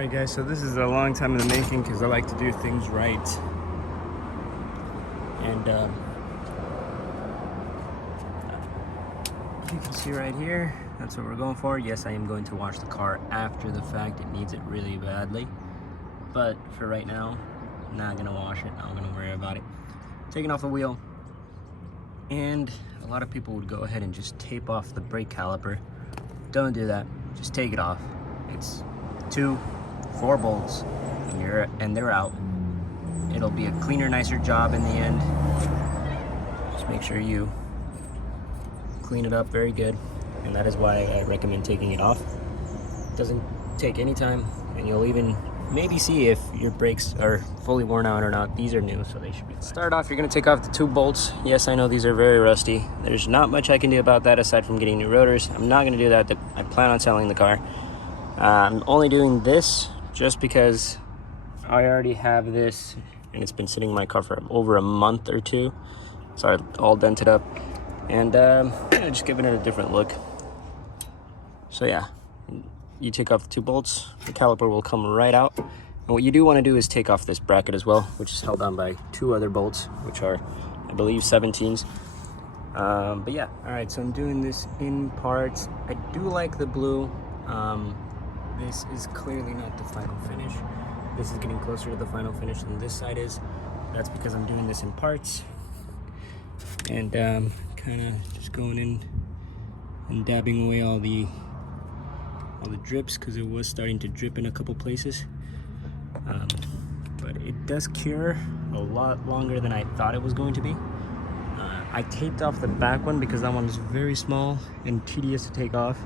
Alright guys, so this is a long time in the making because I like to do things right. And you can see right here, that's what we're going for. Yes, I am going to wash the car after the fact. It needs it really badly. But for right now, I'm not gonna wash it, not gonna worry about it. Taking off the wheel. And a lot of people would go ahead and just tape off the brake caliper. Don't do that, just take it off. It's 4 bolts and they're out. It'll be a cleaner, nicer job in the end. Just make sure you clean it up very good, and that is why I recommend taking it off. It doesn't take any time, and you'll even maybe see if your brakes are fully worn out or not. These are new, so they should be fine. Start off, you're gonna take off the 2 bolts. Yes, I know these are very rusty. There's not much I can do about that aside from getting new rotors. I'm not gonna do that. I plan on selling the car. I'm only doing this just because I already have this and it's been sitting in my car for over a month or 2. So I all dented up and just giving it a different look. So yeah, you take off the 2 bolts, the caliper will come right out. And what you do want to do is take off this bracket as well, which is held on by 2 other bolts, which are, I believe, 17s. But yeah, all right, so I'm doing this in parts. I do like the blue. This is clearly not the final finish. This is getting closer to the final finish than this side is. That's because I'm doing this in parts. And kind of just going in and dabbing away all the drips, because it was starting to drip in a couple places. But it does cure a lot longer than I thought it was going to be. I taped off the back one because that one is very small and tedious to take off.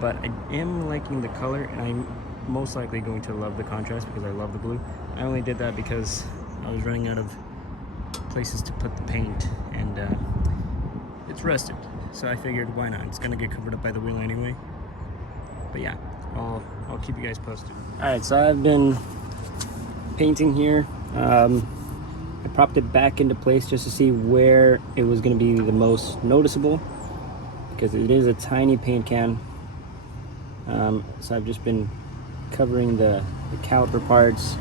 But I am liking the color, and I'm most likely going to love the contrast because I love the blue. I only did that because I was running out of places to put the paint, and it's rusted. So I figured, why not? It's gonna get covered up by the wheel anyway. But yeah, I'll keep you guys posted. All right, so I've been painting here. I propped it back into place just to see where it was gonna be the most noticeable, because it is a tiny paint can. So I've just been covering the caliper parts,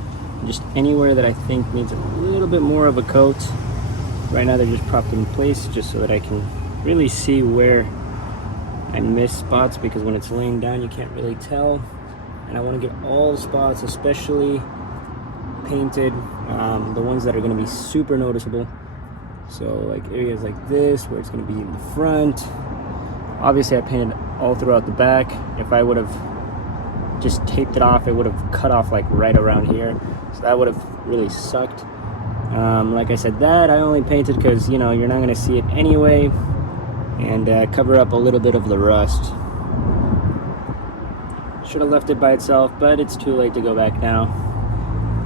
just anywhere that I think needs a little bit more of a coat. Right now they're just propped in place just so that I can really see where I miss spots, because when it's laying down you can't really tell. And I want to get all the spots, especially painted, the ones that are going to be super noticeable. So like areas like this where it's going to be in the front. Obviously I painted all throughout the back. If I would have just taped it off, it would have cut off like right around here, so that would have really sucked. Like I said, that I only painted because, you know, you're not going to see it anyway, and cover up a little bit of the rust. Should have left it by itself, but it's too late to go back now.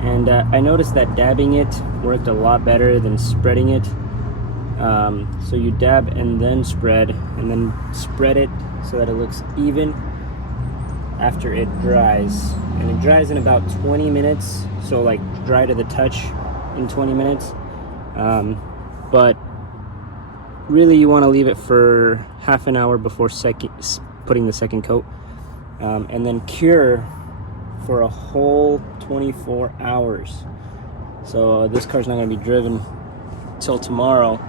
And I noticed that dabbing it worked a lot better than spreading it. So you dab and then spread it so that it looks even after it dries. And it dries in about 20 minutes, so like dry to the touch in 20 minutes. But really you want to leave it for half an hour before putting the second coat, and then cure for a whole 24 hours. So this car's not going to be driven till tomorrow,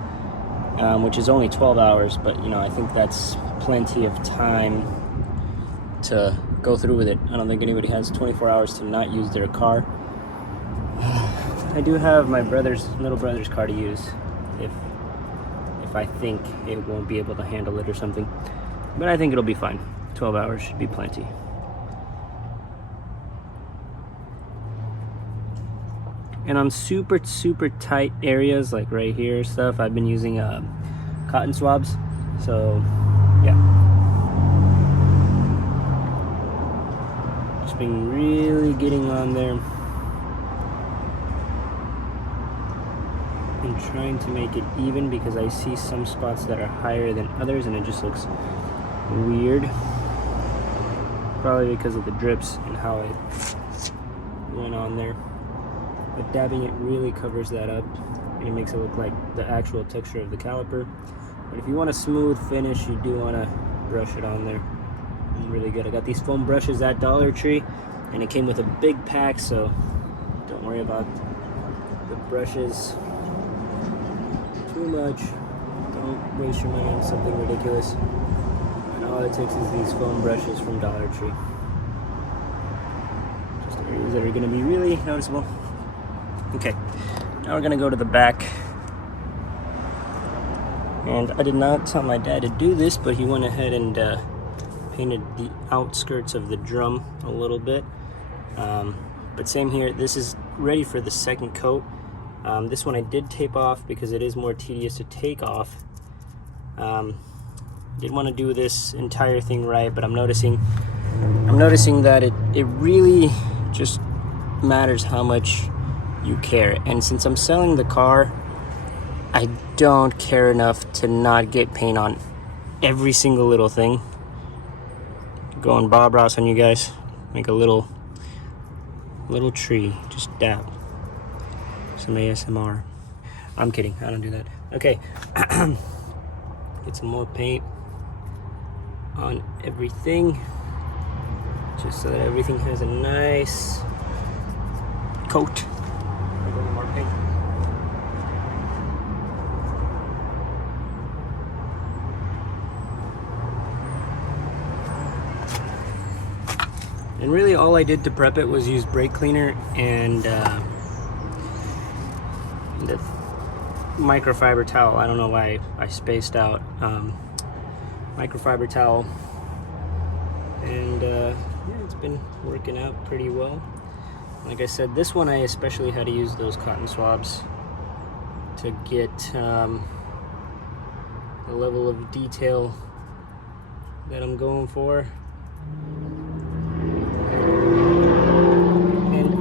which is only 12 hours, but you know, I think that's plenty of time to go through with it. I don't think anybody has 24 hours to not use their car. I do have my little brother's car to use if I think it won't be able to handle it or something, but I think it'll be fine. 12 hours should be plenty. And on super tight areas like right here stuff, I've been using cotton swabs. So yeah, just been really getting on there and trying to make it even, because I see some spots that are higher than others and it just looks weird, probably because of the drips and how it went on there. But dabbing it really covers that up, and it makes it look like the actual texture of the caliper. But if you want a smooth finish, you do want to brush it on there really good. I got these foam brushes at Dollar Tree, and it came with a big pack, so don't worry about the brushes too much. Don't waste your money on something ridiculous. And all it takes is these foam brushes from Dollar Tree. Just areas that are going to be really noticeable. Okay, now we're going to go to the back. And I did not tell my dad to do this, but he went ahead and painted the outskirts of the drum a little bit. But same here, this is ready for the second coat. This one I did tape off because it is more tedious to take off. Didn't want to do this entire thing right, but I'm noticing that it really just matters how much you care. And since I'm selling the car, I don't care enough to not get paint on every single little thing. Going Bob Ross on you guys. Make a little tree. Just dab. Some ASMR. I'm kidding. I don't do that. Okay. Get some more paint on everything. Just so that everything has a nice coat. A little more paint. And really all I did to prep it was use brake cleaner and the microfiber towel. I don't know why I spaced out. Microfiber towel. And yeah, it's been working out pretty well. Like I said, this one I especially had to use those cotton swabs to get the level of detail that I'm going for.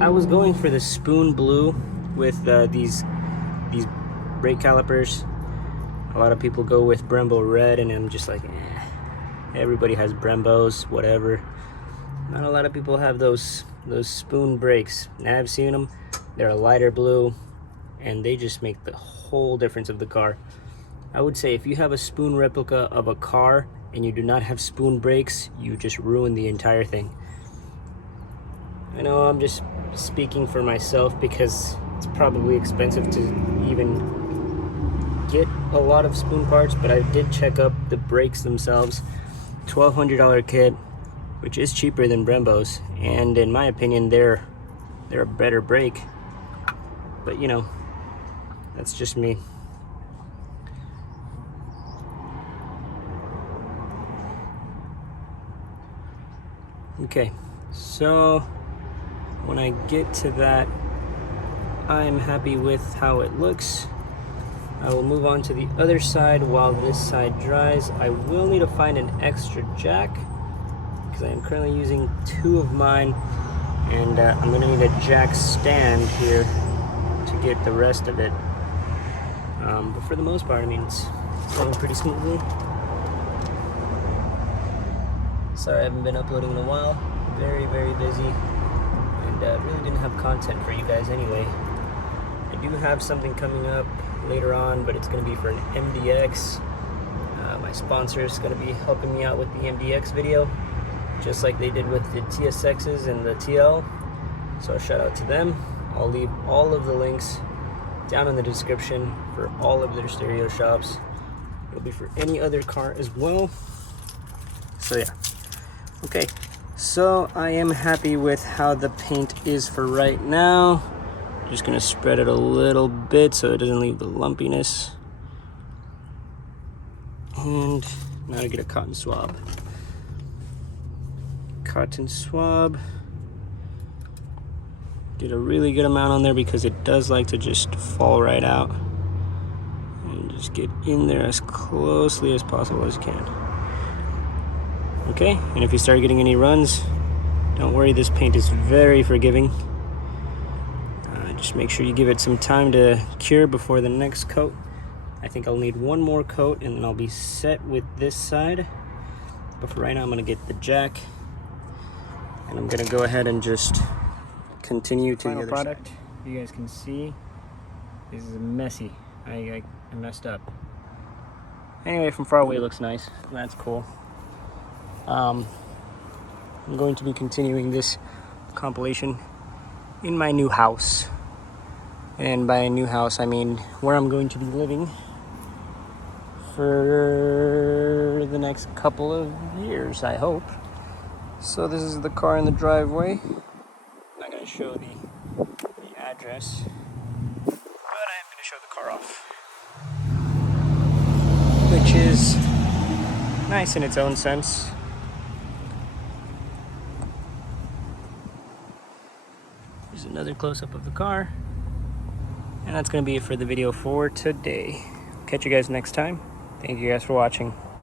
I was going for the spoon blue with these brake calipers. A lot of people go with Brembo red, and I'm just like, everybody has Brembos, whatever. Not a lot of people have those spoon brakes. Now I've seen them. They're a lighter blue, and they just make the whole difference of the car. I would say if you have a spoon replica of a car and you do not have spoon brakes, you just ruin the entire thing. I know I'm just speaking for myself because it's probably expensive to even get a lot of spoon parts, but I did check up the brakes themselves. $1,200 kit, which is cheaper than Brembo's, and in my opinion they're a better brake. But you know, that's just me. Okay, so when I get to that, I'm happy with how it looks. I will move on to the other side while this side dries. I will need to find an extra jack because I am currently using 2 of mine, and I'm going to need a jack stand here to get the rest of it. But for the most part, I mean, it's going pretty smoothly. Sorry I haven't been uploading in a while. Very, very busy. And really didn't have content for you guys anyway. I do have something coming up later on, but it's going to be for an MDX. My sponsor is going to be helping me out with the MDX video, just like they did with the TSXs and the TL. So shout out to them. I'll leave all of the links down in the description for all of their stereo shops. It'll be for any other car as well. So yeah. Okay, so I am happy with how the paint is for right now. Just gonna spread it a little bit so it doesn't leave the lumpiness. And now I get a cotton swab. Cotton swab. Get a really good amount on there because it does like to just fall right out. And just get in there as closely as possible as you can. Okay, and if you start getting any runs, don't worry, this paint is very forgiving. Just make sure you give it some time to cure before the next coat. I think I'll need one more coat and then I'll be set with this side. But for right now, I'm gonna get the jack and I'm gonna go ahead and just continue to the other product side. You guys can see this is messy. I messed up. Anyway, from far away it looks nice. That's cool. I'm going to be continuing this compilation in my new house. And by a new house, I mean where I'm going to be living for the next couple of years, I hope. So this is the car in the driveway. I'm not going to show the address, but I am going to show the car off, which is nice in its own sense. Here's another close-up of the car. And that's going to be it for the video for today. Catch you guys next time. Thank you guys for watching.